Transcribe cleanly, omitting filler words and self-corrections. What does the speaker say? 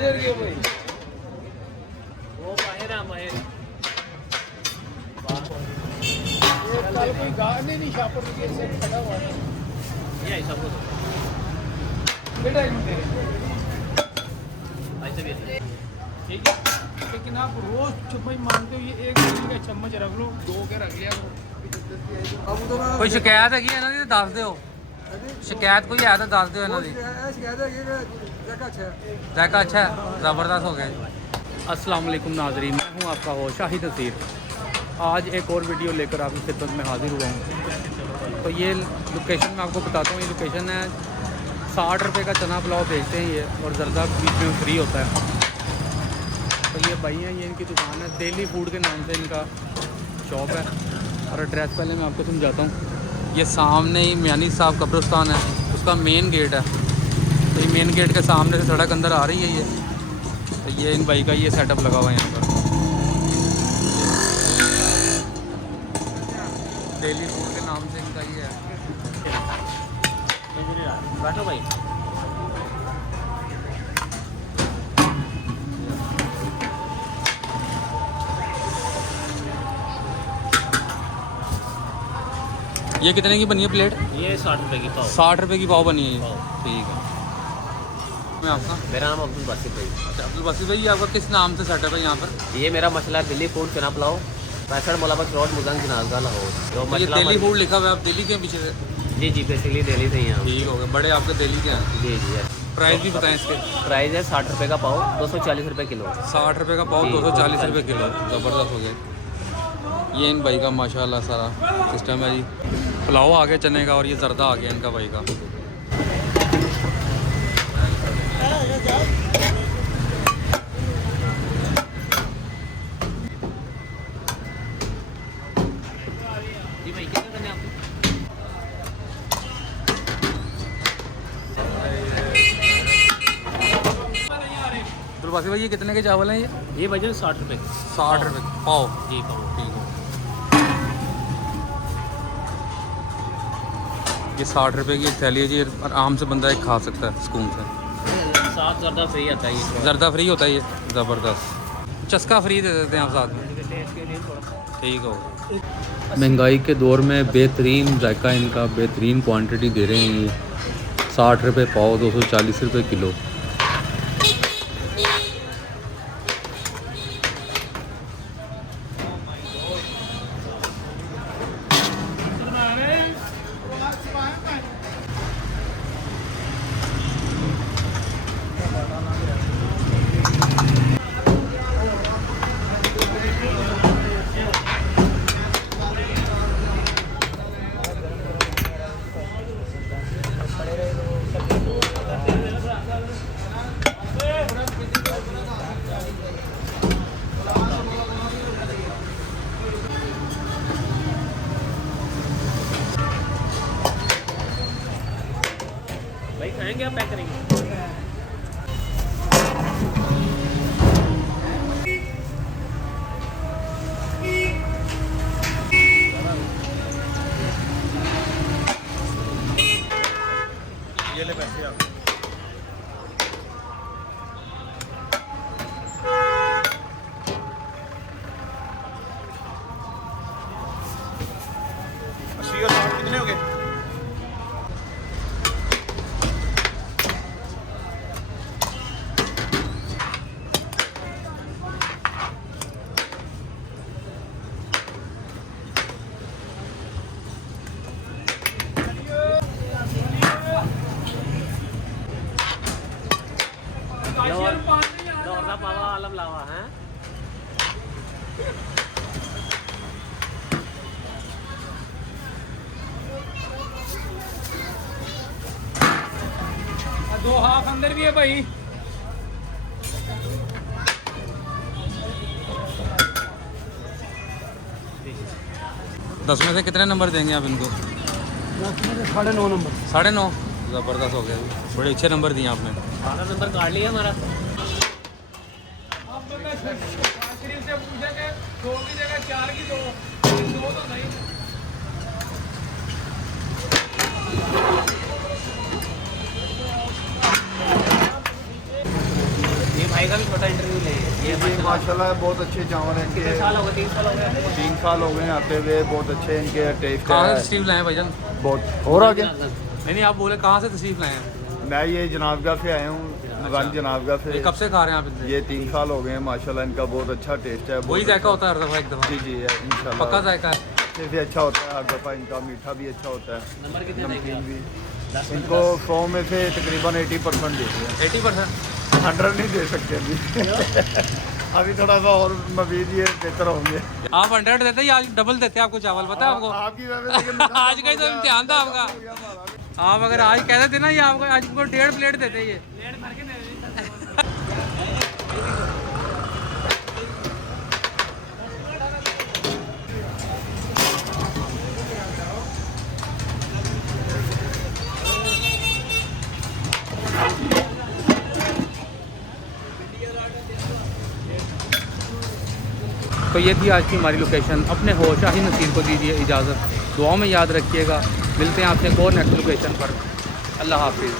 वो माहिर है माहिर। कल कोई गाने नहीं शापर के से खड़ा हुआ है। ये ऐसा बोल बेटा इनके ऐसे भी ठीक है, लेकिन आप रोज छुपाई मानते हो, ये एक रोटी का चम्मच रख लो, दो के रख लिया करो। कोई शिकायत है ਇਹਨਾਂ ਦੀ ਦੱਸ ਦਿਓ। शिकायत कोई है तो दस दो ਇਹਨਾਂ ਦੀ। जायका अच्छा है, ज़बरदस्त हो गया। अस्सलाम वालेकुम नाज़रीन, मैं हूं आपका होस्ट शाहिद नसीर। आज एक और वीडियो लेकर आपकी खिदमत में हाज़िर हुआ हूं। तो ये लोकेशन मैं आपको बताता हूँ। ये लोकेशन है 60 रुपये का चना पुलाव बेचते हैं ये, और ज़रदा बीच में फ्री होता है। तो ये भाई हैं, ये इनकी दुकान है, डेली फूड के नाम से इनका शॉप है। और एड्रेस पहले मैं आपको समझाता हूँ। ये सामने ही मियानी साहब कब्रिस्तान है, उसका मेन गेट है। तो ये मेन गेट के सामने से सड़क अंदर आ रही है ये। तो ये इन भाई का ये सेटअप लगा हुआ है यहाँ पर। डेली फूड के नाम से इनका ये है। बैठो भाई। ये कितने की बनी है प्लेट? ये 60 रुपये की पाव। 60 रुपये की पाव बनी है ये। पाव। ठीक है। मैं आपका मेरा नाम अब्दुल बासित भाई। अच्छा अब्दुल बासित भाई, आपका किस नाम से सेटअप है यहाँ पर? ये मेरा मसला है दिल्ली फूड चना पुलाव, 65 मोलाबत रोड मुजंग जनाजा लाहौर। जो ये मसला दिल्ली फूड लिखा हुआ है, आप दिल्ली के पीछे से? जी जी बेसिकली दिल्ली से ही हैं हम। ठीक हो गया, बड़े आपके दिल्ली के हैं। जी जी yes। प्राइस भी बताएं इसके। प्राइस है 60 रुपये का पाव, 240 रुपये किलो। 60 रुपये का पाव, 240 रुपये किलो। ज़बरदस्त हो गया। ये इन भाई का माशाल्लाह सारा सिस्टम है जी। पुलाव आ गया चने का, और ये जर्दा आ गया इनका भाई का। जी भाई कितने करने आपको? अब्दुल बासित भाई, ये कितने के चावल हैं ये? ये भाई 60 रुपये। 60 रुपये पाव। जी पाव। ठीक है। ये 60 रुपये की एक थैली है जी, आराम से बंदा एक खा सकता है सुकून से। 7 ज़्यादा फ्री आता है ये। जर्दा फ्री होता है ये, ज़बरदस्त। चस्का फ्री दे देते हैं आप साथ में। टेस्ट के लिए थोड़ा। ठीक हो। महंगाई के दौर में बेहतरीन जायका इनका, बेहतरीन क्वांटिटी दे रहे हैं ये। 60 रुपये पाव, 240 रुपये किलो। भाई खाएंगे आप पैक करेंगे? ये ले पैसे आप। कितने हो गए? लावा पावा आलम लावा हैं। दो हाफ अंदर भी है भाई। दस में से कितने नंबर देंगे आप इनको? 9.5 नंबर। 9.5। ज़बरदस्त हो गया, बड़े अच्छे नंबर दिए आपने। आधा नंबर काट लिया हमारा। अब तो मैं शरीफ से पूछा कि 2 की जगह 4 की 2 तो नहीं। का भी छोटा इंटरव्यू ले। ये माशाल्लाह बहुत अच्छे चावल हैं कितने इनके। साल हो गए? 3 साल हो गए। 3 साल हो गए आते हुए, बहुत अच्छे इनके टेस्ट कहाँ से है। तशरीफ लाए हैं भाईजान? बहुत और आगे नहीं आप बोले कहाँ से तशरीफ लाए हैं? मैं ये जनाबगाह से आया हूँ, रंग जनाबगाह ये से। कब से खा रहे हैं आप इनसे? ये 3 साल हो गए हैं माशाल्लाह, इनका बहुत अच्छा टेस्ट है। वही बहुत जायका होता है हर दफ़ा एक दफ़ा? जी जी इंशाल्लाह पक्का जायका है? से अच्छा होता है हर दफ़ा, इनका मीठा भी अच्छा होता है, नंबर कितने देंगे? नमकीन भी। इनको 100 में से तकरीबन 80% देते हैं। 80%? 100 नहीं दे सकते अभी अभी थोड़ा सा और मजीद ये बेहतर होंगे। आप 100 देते हैं या आज डबल देते हैं आपको चावल, पता है आपको? आपकी वजह से कि आज का ही तो इम्तिहान था आपका। आप अगर आज कह देते ना ये आपको आज को 1.5 प्लेट देते ये। तो ये थी आज की हमारी लोकेशन। अपने हो शाही नसीर को दीजिए इजाज़त, दुआ में याद रखिएगा। मिलते हैं आपसे एक और नेक्स्ट लोकेशन पर। अल्लाह हाफिज़।